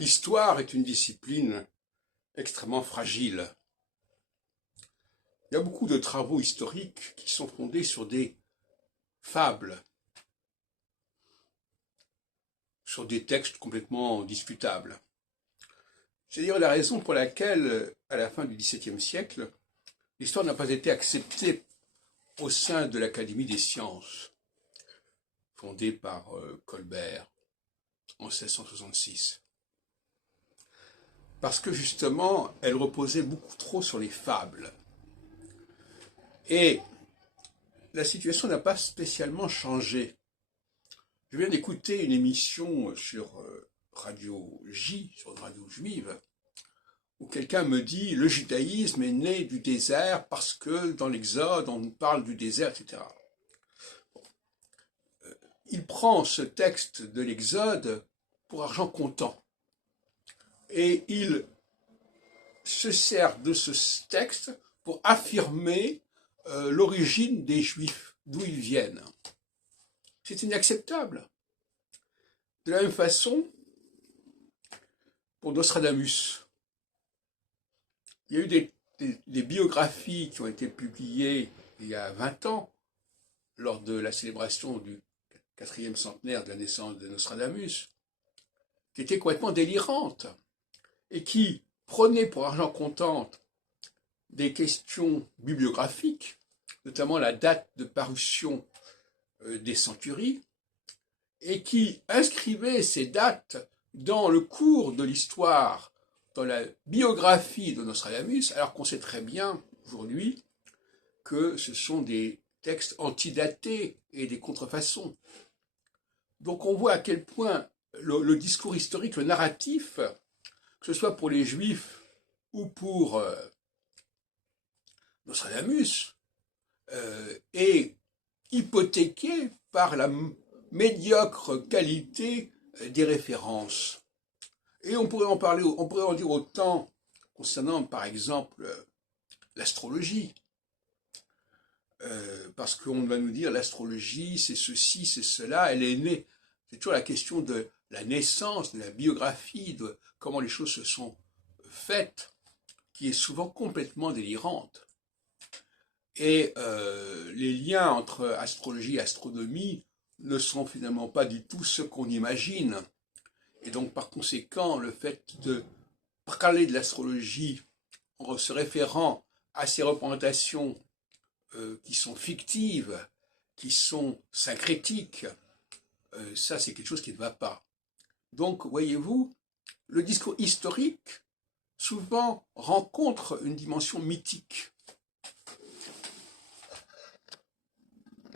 L'histoire est une discipline extrêmement fragile. Il y a beaucoup de travaux historiques qui sont fondés sur des fables, sur des textes complètement discutables. C'est d'ailleurs la raison pour laquelle, à la fin du XVIIe siècle, l'histoire n'a pas été acceptée au sein de l'Académie des sciences, fondée par Colbert en 1666. Parce que justement, elle reposait beaucoup trop sur les fables. Et la situation n'a pas spécialement changé. Je viens d'écouter une émission sur Radio J, sur une radio juive, où quelqu'un me dit « le judaïsme est né du désert parce que dans l'Exode, on parle du désert, etc. » Il prend ce texte de l'Exode pour argent comptant. Et il se sert de ce texte pour affirmer l'origine des Juifs, d'où ils viennent. C'est inacceptable. De la même façon, pour Nostradamus, il y a eu des biographies qui ont été publiées il y a 20 ans, lors de la célébration du 4e centenaire de la naissance de Nostradamus, qui étaient complètement délirantes et qui prenaient pour argent comptant des questions bibliographiques, notamment la date de parution des centuries, et qui inscrivaient ces dates dans le cours de l'histoire, dans la biographie de Nostradamus, alors qu'on sait très bien aujourd'hui que ce sont des textes antidatés et des contrefaçons. Donc on voit à quel point le discours historique, le narratif, que ce soit pour les Juifs ou pour Nostradamus, est hypothéqué par la médiocre qualité des références. Et on pourrait en dire autant concernant, par exemple, l'astrologie. Parce qu'on va nous dire l'astrologie, c'est ceci, c'est cela, elle est née. C'est toujours la question de la naissance, de la biographie, de comment les choses se sont faites, qui est souvent complètement délirante. Et les liens entre astrologie et astronomie ne sont finalement pas du tout ce qu'on imagine. Et donc par conséquent, le fait de parler de l'astrologie en se référant à ces représentations qui sont fictives, qui sont syncrétiques, ça c'est quelque chose qui ne va pas. Donc voyez-vous, le discours historique souvent rencontre une dimension mythique.